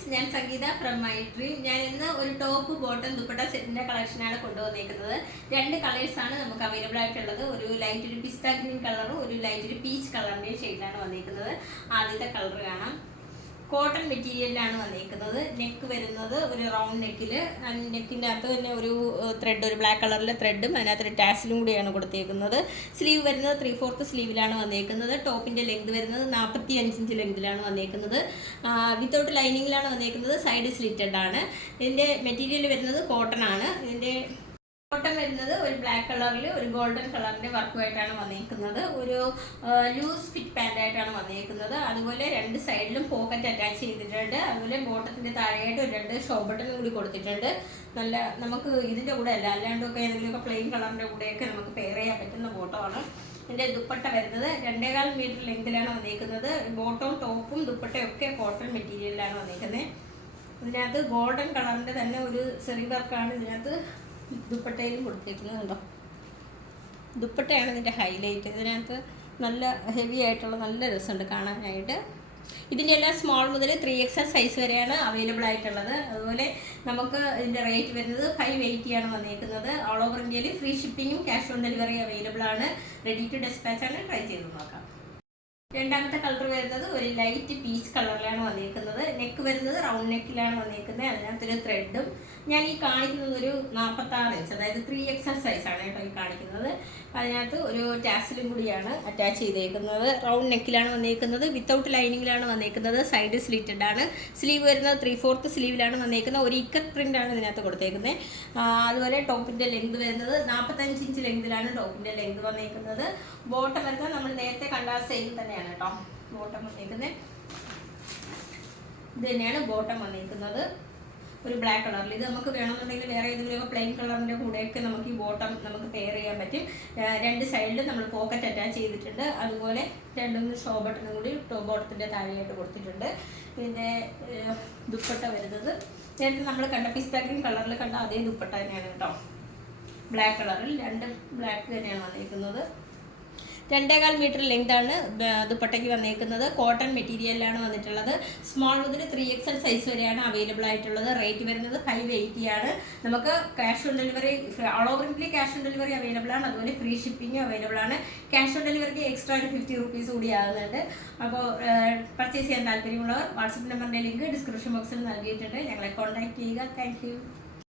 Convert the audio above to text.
Friends, ഞാൻ സംഗീത from my dream. ഞാൻ ഇന്ന് ഒരു ടോപ്പ് ബോട്ടം ദുപ്പട്ട സെറ്റിന്റെ കളക്ഷനാണ് കൊണ്ടുവന്നേക്കുന്നത്. രണ്ട് കളേഴ്സാണ് നമുക്ക് അവൈലബിൾ ആയിട്ടുള്ളത്. ഒരു ലൈറ്റ് ഒരു പിസ്ത ഗ്രീൻ കളറും ഒരു ലൈറ്റ് ഒരു പീച്ച് കളറിന്റെ ഷെയ്ഡിലാണ് വന്നിരിക്കുന്നത്. ആദ്യത്തെ കളർ കാണാം. കോട്ടൺ മെറ്റീരിയലിലാണ് വന്നിരിക്കുന്നത്. നെക്ക് വരുന്നത് ഒരു റൗണ്ട് നെക്കിൽ, നെക്കിൻ്റെ അകത്ത് തന്നെ ഒരു ത്രെഡ്, ഒരു ബ്ലാക്ക് കളറിലെ ത്രെഡും അതിനകത്തൊരു ടാസിലും കൂടിയാണ് കൊടുത്തേക്കുന്നത്. സ്ലീവ് വരുന്നത് 3/4 സ്ലീവിലാണ് വന്നിരിക്കുന്നത്. ടോപ്പിൻ്റെ ലെങ്ത് വരുന്നത് 45 ഇഞ്ച് ലെങ്തിലാണ് വന്നിരിക്കുന്നത്. വിത്തൗട്ട് ലൈനിങ്ങിലാണ് വന്നിരിക്കുന്നത്. സൈഡ് സ്ലിറ്റഡ് ആണ്. ഇതിൻ്റെ മെറ്റീരിയൽ വരുന്നത് കോട്ടൺ ആണ്. ഇതിൻ്റെ കോട്ടൺ വരുന്നത് ഒരു ബ്ലാക്ക് കളറിൽ ഒരു ഗോൾഡൻ കളറിൻ്റെ വർക്കുമായിട്ടാണ് വന്നിരിക്കുന്നത്. ഒരു ലൂസ് ഫിറ്റ് പാൻ്റായിട്ടാണ് വന്നിരിക്കുന്നത്. അതുപോലെ രണ്ട് സൈഡിലും പോക്കറ്റ് അറ്റാച്ച് ചെയ്തിട്ടുണ്ട്. അതുപോലെ ബോട്ടത്തിൻ്റെ താഴെയായിട്ട് ഒരു 2 ഷോ ബട്ടണും കൂടി കൊടുത്തിട്ടുണ്ട്. നല്ല നമുക്ക് ഇതിൻ്റെ കൂടെ അല്ല, അല്ലാണ്ടൊക്കെ ഏതെങ്കിലുമൊക്കെ പ്ലെയിൻ കളറിൻ്റെ കൂടെയൊക്കെ നമുക്ക് പെയർ ചെയ്യാൻ പറ്റുന്ന ബോട്ടമാണ്. ഇതിൻ്റെ ദുപ്പട്ട വരുന്നത് 2.25 മീറ്റർ ലെങ്തിലാണ് വന്നിരിക്കുന്നത്. ബോട്ടവും ടോപ്പും ദുപ്പട്ടയും ഒക്കെ കോട്ടൺ മെറ്റീരിയലിലാണ് വന്നിരിക്കുന്നത്. ഇതിനകത്ത് ഗോൾഡൻ കളറിൻ്റെ തന്നെ ഒരു സെറി വർക്കാണ് ഇതിനകത്ത് ദുപ്പട്ടയിലും കൊടുത്തിരിക്കുന്നത്. കണ്ടോ, ദുപ്പട്ടയാണ് ഇതിൻ്റെ ഹൈലൈറ്റ്. ഇതിനകത്ത് നല്ല ഹെവി ആയിട്ടുള്ള നല്ല രസമുണ്ട് കാണാനായിട്ട്. ഇതിൻ്റെ എല്ലാം സ്മോൾ മുതൽ 3XL സൈസ് വരെയാണ് അവൈലബിൾ ആയിട്ടുള്ളത്. അതുപോലെ നമുക്ക് ഇതിൻ്റെ റേറ്റ് വരുന്നത് 580 ആണ് വന്നിരിക്കുന്നത്. ഓൾ ഓവർ ഇന്ത്യയിൽ ഫ്രീ ഷിപ്പിങ്ങും ക്യാഷ് ഓൺ ഡെലിവറി അവൈലബിൾ ആണ്. റെഡി ടു ഡെസ്പാച്ച് ആണ്. ട്രൈ ചെയ്ത് നോക്കാം. രണ്ടാമത്തെ കളർ വരുന്നത് ഒരു ലൈറ്റ് പീച്ച് കളറിലാണ് വന്നിരിക്കുന്നത്. നെക്ക് വരുന്നത് റൗണ്ട് നെക്കിലാണ് വന്നിരിക്കുന്നത്. അതിനകത്തൊരു ത്രെഡും, ഞാൻ ഈ കാണിക്കുന്നത് ഒരു 46 ഇഞ്ച്, അതായത് 3XL സൈസാണ് കേട്ടോ ഈ കാണിക്കുന്നത്. അതിനകത്ത് ഒരു ടാസിലും കൂടിയാണ് അറ്റാച്ച് ചെയ്തേക്കുന്നത്. റൗണ്ട് നെക്കിലാണ് വന്നിരിക്കുന്നത്. വിത്തൗട്ട് ലൈനിങ്ങിലാണ് വന്നിരിക്കുന്നത്. സൈഡ് സ്ലിറ്റഡ് ആണ്. സ്ലീവ് വരുന്നത് 3/4 സ്ലീവിലാണ് വന്നിരിക്കുന്നത്. ഒരു ഇക്കറ്റ് പ്രിൻ്റാണ് ഇതിനകത്ത് കൊടുത്തേക്കുന്നത്. അതുപോലെ ടോപ്പിൻ്റെ ലെങ്ത് വരുന്നത് 45 ഇഞ്ച് ലെങ്തിലാണ് ടോപ്പിൻ്റെ ലെങ്ത് വന്നിരിക്കുന്നത്. ബോട്ടം വരുന്നത് നമ്മൾ നേരത്തെ കണ്ട സെയിം തന്നെയാണ് കേട്ടോ ബോട്ടം വന്നിരിക്കുന്നത്. ഇത് തന്നെയാണ് ബോട്ടം വന്നിരിക്കുന്നത്, ഒരു ബ്ലാക്ക് കളറിൽ. ഇത് നമുക്ക് വേണമെന്നുണ്ടെങ്കിൽ വേറെ ഏതെങ്കിലും പ്ലെയിൻ കളറിൻ്റെ കൂടെയൊക്കെ നമുക്ക് ഈ ബോട്ടം നമുക്ക് പെയർ ചെയ്യാൻ പറ്റും. രണ്ട് സൈഡിലും നമ്മൾ പോക്കറ്റ് അറ്റാച്ച് ചെയ്തിട്ടുണ്ട്. അതുപോലെ 2 ഷോ ബട്ടണും കൂടി ബോട്ടത്തിൻ്റെ താഴെയായിട്ട് കൊടുത്തിട്ടുണ്ട്. ഇതിൻ്റെ ദുപ്പട്ട വരുന്നത് നേരത്തെ നമ്മൾ കണ്ട പിസ്ത ഗ്രീൻ കളറിൽ കണ്ട അതേ ദുപ്പട്ട തന്നെയാണ് കേട്ടോ. ബ്ലാക്ക് കളറിൽ 2 ബ്ലാക്ക് തന്നെയാണ് വന്നിരിക്കുന്നത്. 2.25 മീറ്റർ ലെങ്താണ് ദുപ്പട്ടയ്ക്ക് വന്നിരിക്കുന്നത്. കോട്ടൺ മെറ്റീരിയലിലാണ് വന്നിട്ടുള്ളത്. സ്മോൾ മുതൽ 3XL സൈസ് വരെയാണ് അവൈലബിൾ ആയിട്ടുള്ളത്. റേറ്റ് വരുന്നത് 580 ആണ്. നമുക്ക് cash on delivery, all over India cash on delivery available ആണ്. അതുപോലെ ഫ്രീ ഷിപ്പിംഗും അവൈലബിൾ ആണ്. ക്യാഷ് ഓൺ ഡെലിവറിക്ക് എക്സ്ട്രാ ഒരു 50 റുപ്പീസ് കൂടി ആകുന്നുണ്ട്. അപ്പോൾ പർച്ചേസ് ചെയ്യാൻ താല്പര്യമുള്ളവർ വാട്സപ്പ് നമ്പറിൻ്റെ ലിങ്ക് ഡിസ്ക്രിപ്ഷൻ ബോക്സിൽ നൽകിയിട്ടുണ്ട്. ഞങ്ങളെ കോൺടാക്ട് ചെയ്യുക. താങ്ക്